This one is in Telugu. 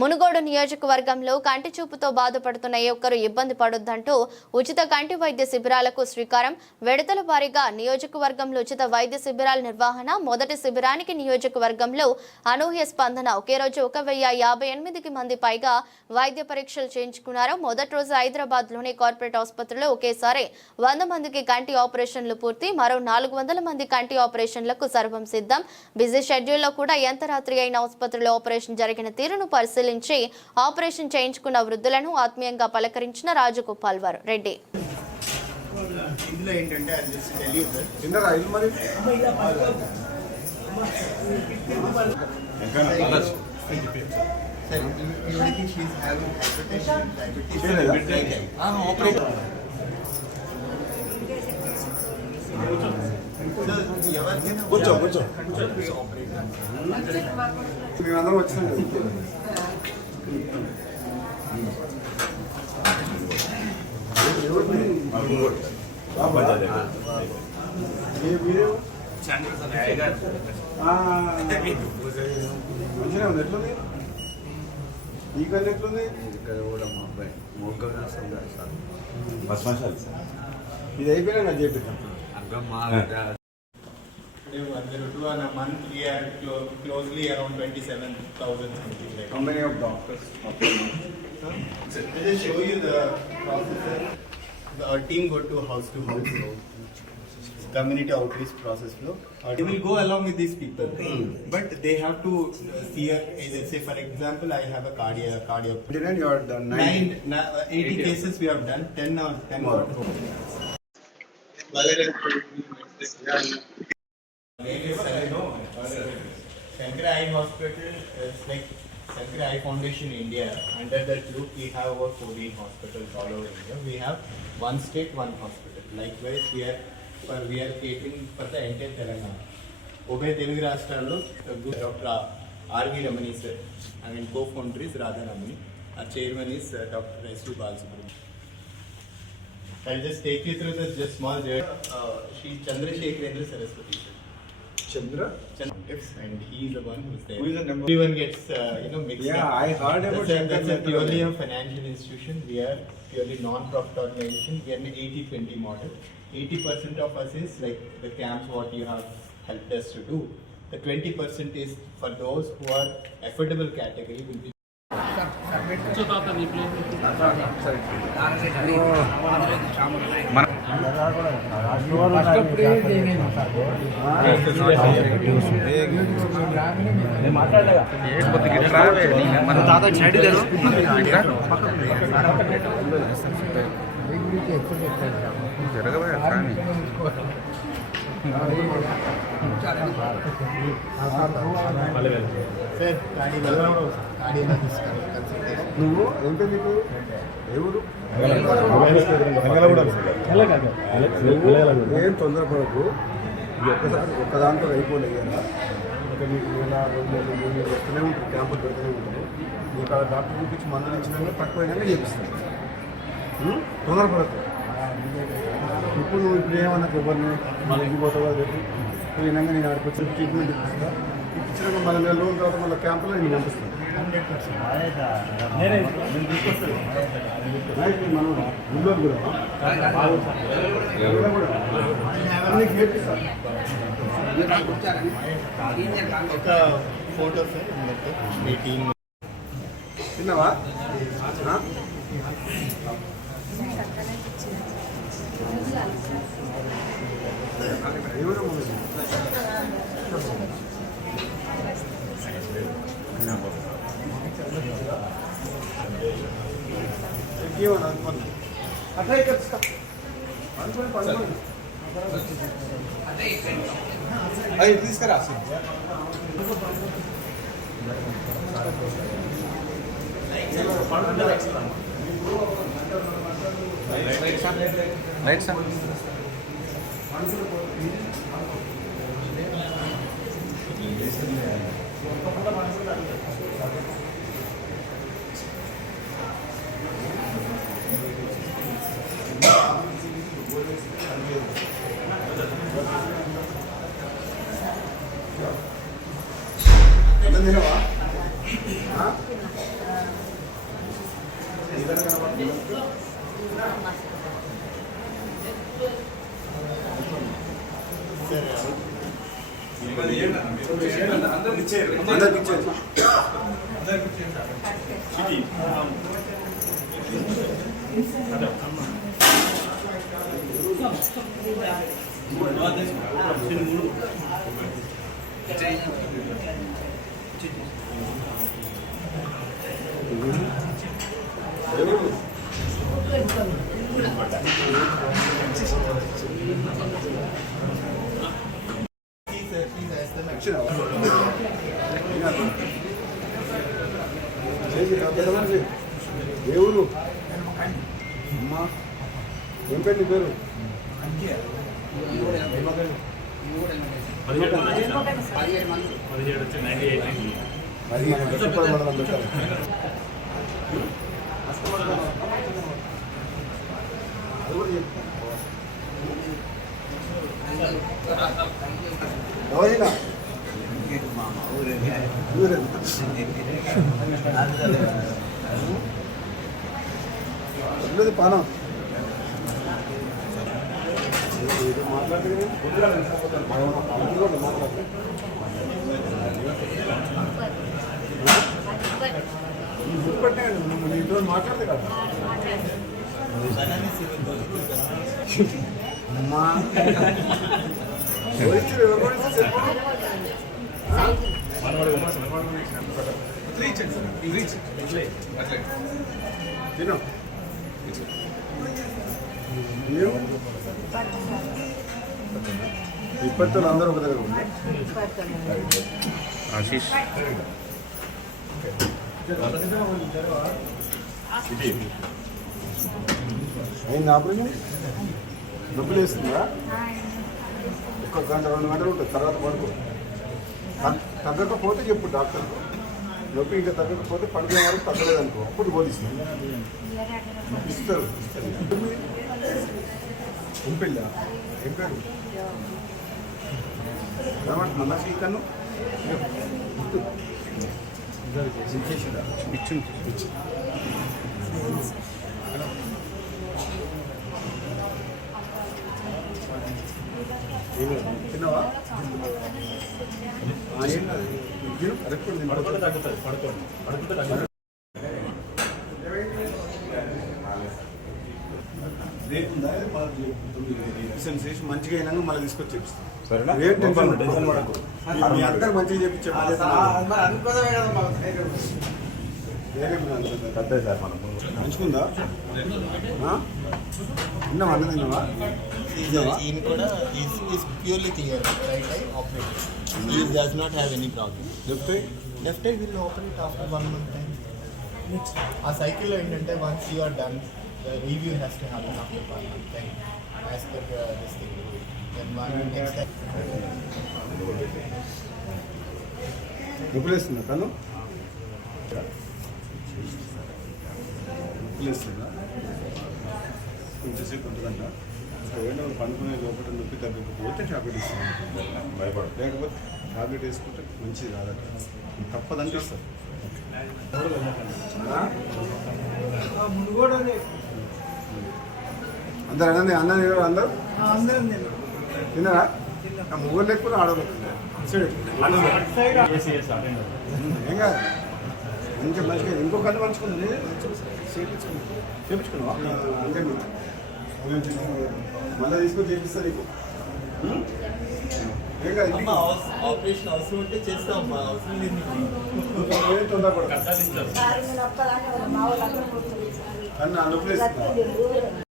మునుగోడు నియోజకవర్గంలో కంటి చూపుతో బాధపడుతున్న ఏ ఒక్కరు ఇబ్బంది పడొద్దంటూ ఉచిత కంటి వైద్య శిబిరాలకు శ్రీకారం. విడతల వారీగా నియోజకవర్గంలో ఉచిత వైద్య శిబిరాల నిర్వహణ. మొదటి శిబిరానికి నియోజకవర్గంలో అనూహ్య స్పందన. ఒకే రోజు 1058 మంది పైగా వైద్య పరీక్షలు చేయించుకున్నారు. మొదటి రోజు హైదరాబాద్లోని కార్పొరేట్ ఆసుపత్రిలో ఒకేసారి 100 మందికి కంటి ఆపరేషన్లు పూర్తి. మరో 400 మంది కంటి ఆపరేషన్లకు సర్వం సిద్ధం. బిజీ షెడ్యూల్లో కూడా ఎంత రాత్రి అయిన ఆసుపత్రిలో ఆపరేషన్ జరిగిన తీరును పరిశీలించి ఆపరేషన్ చేయించుకున్న వృద్ధులను ఆత్మీయంగా పలకరించిన రాజగోపాల్ రెడ్డి. మేమందరం వచ్చినాం. మంచిగా ఉంది. ఎట్లుంది ఈ కళ్ళు ఎట్లుంది? ఇక్కడ కూడా మా అబ్బాయి ఇది అయిపోయినా నాకు చెప్పిస్తాం. On a month we are closely around 27,000 something like. How many of doctors? I just show you the process. Our team go to house, community outreach process flow. They will go along with these people, but they have to see. Say for example, I have a cardio. Then you are done 80 cases we have done. 10 more. Shankara Eye Hospital is like Shankara Eye Foundation India. Under that group, we have over 14 hospitals all over India. We have one state, one hospital. Likewise, we are catering for the entire Telangana. Obey Telugu Rashtrallo, Dr. R.V. Ramani sir. I mean, co-founder is Radha Ramani. Our chairman is Dr. S.U. Balasubramanian. I'll just take you through this just small journey. She Chandrasekharendra Saraswati. Chandra? And he is the one who is there. Who is the number? Everyone gets mixed up. Yeah, I heard about Shankar. That's purely a financial institution. We are purely non-profit organization. We are an 80-20 model. 80% of us is like the camps what you have helped us to do. The 20% is for those who are affordable category will be. నువ్వు ఎంత నీకు ఎవరు ఏం తొందరపడకు. ఒక్క దాంట్లో అయిపోలేదు కదా. ఇంకా మీకు 2 వస్తూనే ఉంటుంది, క్యాంపులు పెడుతూనే ఉంటుంది. మీకు అలా డాక్టర్ చూపించి మందులు ఇచ్చినా తక్కువైనా చేపిస్తాను. తొందరపడకు. ఇప్పుడు నువ్వు ఇప్పుడు ఏమన్నా ఎవరిని మళ్ళీ ఇంటిపోతావా రేపు పోయినాక నేను ఆడికి వచ్చి ట్రీట్మెంట్ ఇప్పిస్తాను. ఇప్పించినాక మళ్ళీ 4 రోజుల తర్వాత మళ్ళీ క్యాంపులో నేను పంపిస్తాను. 100% నేను తీసుకొస్తాను. మనం గుండోలు కూడా అన్నీ నేర్పిస్తాను. ఒక ఫోటో సార్ మీ టీమ్ తిన్నావా? అట్లా ఇక్కడ అది తీసుకురా. Right sir. తినవా? ఏదైనా కనబడుతుంది అందరికి ఇచ్చేది దేవుడు అమ్మా ఏం పేరు నీ పేరు ఎవరైనా పానం మాట్లాడుతుంది గుర్తుపెట్టాను ఇంట్లో మాట్లాడదు కదా అమ్మా తిను ఇప్పటితో అందరూ ఒక దగ్గర ఉంది ఆశీష్ అయింది ఆపరేషన్ నొప్పి వేస్తుందా ఒక గంట 2 గంటలు ఉంటుంది తర్వాత పడుకో తగ్గకపోతే చెప్పు డాక్టర్ నొప్పి ఇంకా తగ్గకపోతే పడుకునే వరకు తగ్గలేదు అనుకో అప్పుడు పోలీస్తుంది ఇస్తారు ఏం పెళ్ళ ఏం పేరు ఏమంటున్నా కన్ను తిన్నావా ఏం సెన్సేషన్ మంచిగా అయినాక మళ్ళీ తీసుకొచ్చి చెప్పిస్తాం సరేనా ఏం టెన్షన్ పడకు మీ అందరు మంచిగా చెప్పి అదే సార్ మనం మంచుకుందా తిన్నావా అన్న తిన్నావా ఈయన కూడా is purely clear right I operate he does not have any problem left eye will operate after 1 month time ఆ సైకిల్ లో ఏంటంటే once you are done the review has to happen after 1 month time as per this thing then one next time నొప్పులేస్తుందా కన్ను నొప్పులేస్తుందా కొంచెంసేపు ఉంటుందంట ఒకవేళ పండుకునే లోపల నొప్పి తగ్గకపోతే టాబ్లెట్ ఇస్తాను భయపడ లేకపోతే టాబ్లెట్ వేసుకుంటే మంచిది కాదట తప్పదంటే ఇస్తారు అందరు అన్నది అన్నది అందరూ తిన్నారా మొగలు లేకపోతే ఆడవాళ్ళు ఏం కాదు మంచిగా మంచిగా ఇంకో కళ్ళు మంచుకుంది చేపించుకున్నావా అంతే మళ్ళీ తీసుకొని చేపిస్తారు నీకు ఏం కాదు ఆపరేషన్ అవసరం ఉంటే చేస్తాం అవసరం లేదు తొందరపడ కన్నా నొప్పులు